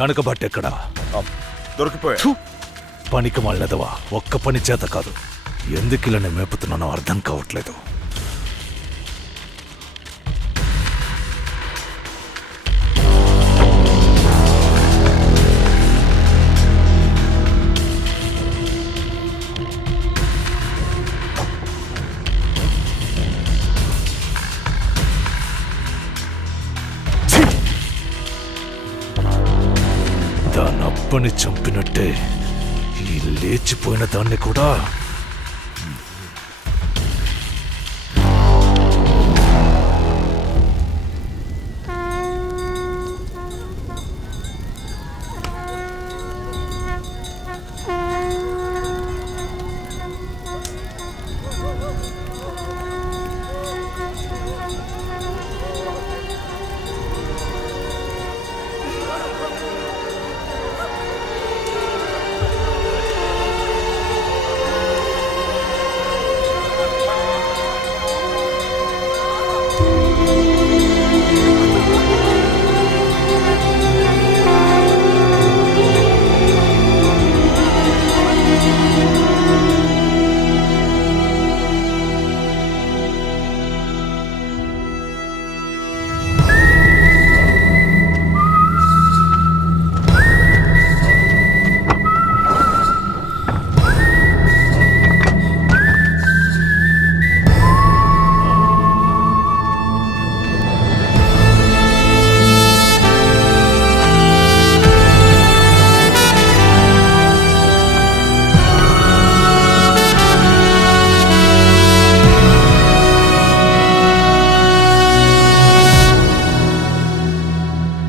గనకబట్టెక్కడా? దొరికిపోయా. పనికి మళ్ళదవా, ఒక్క పని చేత కాదు. ఎందుకు ఇలా నేను మేపుతున్నానో అర్థం కావట్లేదు. దాన్నప్పని చంపినట్టే ఈ లేచిపోయిన దాన్ని కూడా.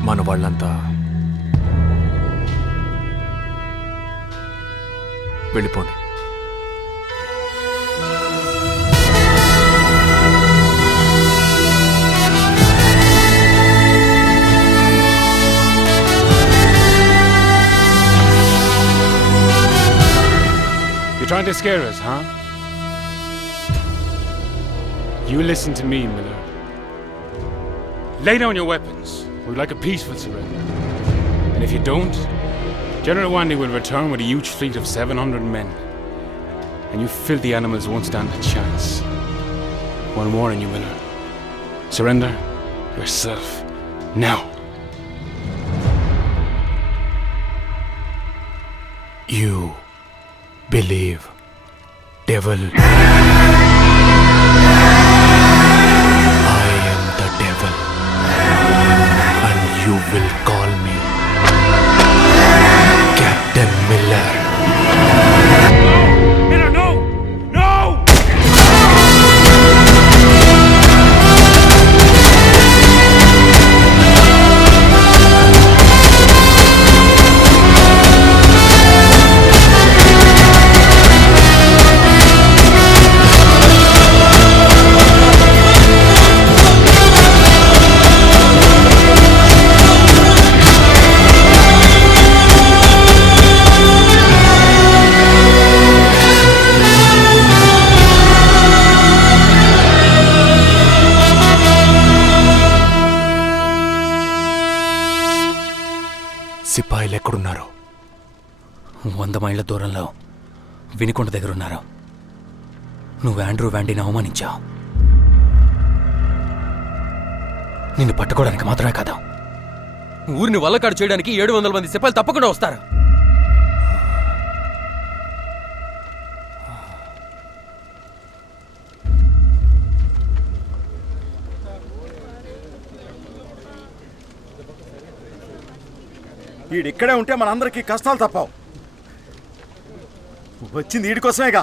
మన వాళ్ళంతా వెళ్ళిపోండి. You're trying to scare us, huh? You listen to me, Miller. Lay down your weapons. We'd like a peaceful surrender. And if you don't, General Wandy will return with a huge fleet of 700 men. And you filthy animals won't stand a chance. One warning you, Miller. Surrender yourself now. You believe, devil. I am the devil. And you will call me Captain Miller. Miller, no! No! సిపాయిలు ఎక్కడున్నారు? 100 మైళ్ళ దూరంలో వినికొండ దగ్గర ఉన్నారు. నువ్వు Andrew వాండీని అవమానించావు. నిన్ను పట్టుకోవడానికి మాత్రమే కాదు, ఊరిని వల్లకాడు చేయడానికి 700 మంది సిపాయిలు తప్పకుండా వస్తారు. వీడిక్కడే ఉంటే మనందరికీ కష్టాలు తప్పవు. వచ్చింది వీడి కోసమేగా.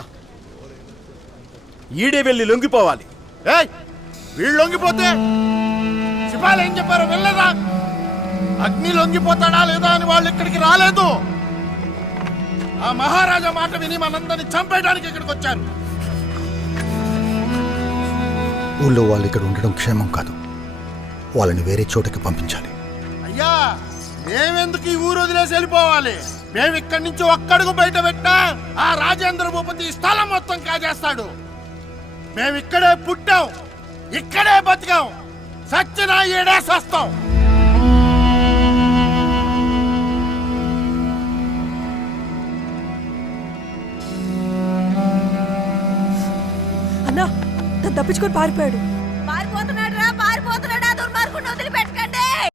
ఈడే వెళ్ళి లొంగిపోవాలి. వీళ్ళు లొంగిపోతే సిపాయిలు ఏం చెప్పారో వెళ్ళదా? అగ్ని లొంగిపోతాడా లేదా అని వాళ్ళు ఇక్కడికి రాలేదు. ఆ మహారాజా మాట విని మనందరినీ చంపేయడానికి ఇక్కడికి వచ్చారు. ఊళ్ళో వాళ్ళు ఇక్కడ ఉండడం క్షేమం కాదు. వాళ్ళని వేరే చోటకి పంపించాలి. అయ్యా, మేమెందుకు ఈ ఊరు వదిలేసి వెళ్ళిపోవాలి? మేము ఇక్కడి నుంచి ఒక్కడుగు బయట పెట్టా ఆ రాజేంద్ర భూపతి స్థలం మొత్తం కాజేస్తాడు. మేము ఇక్కడే పుట్టాం, ఇక్కడే బతికాం, సచ్చినా ఈడే సస్తాం. తను తప్పించుకొని పారిపోయాడు. పారిపోతున్నాడు.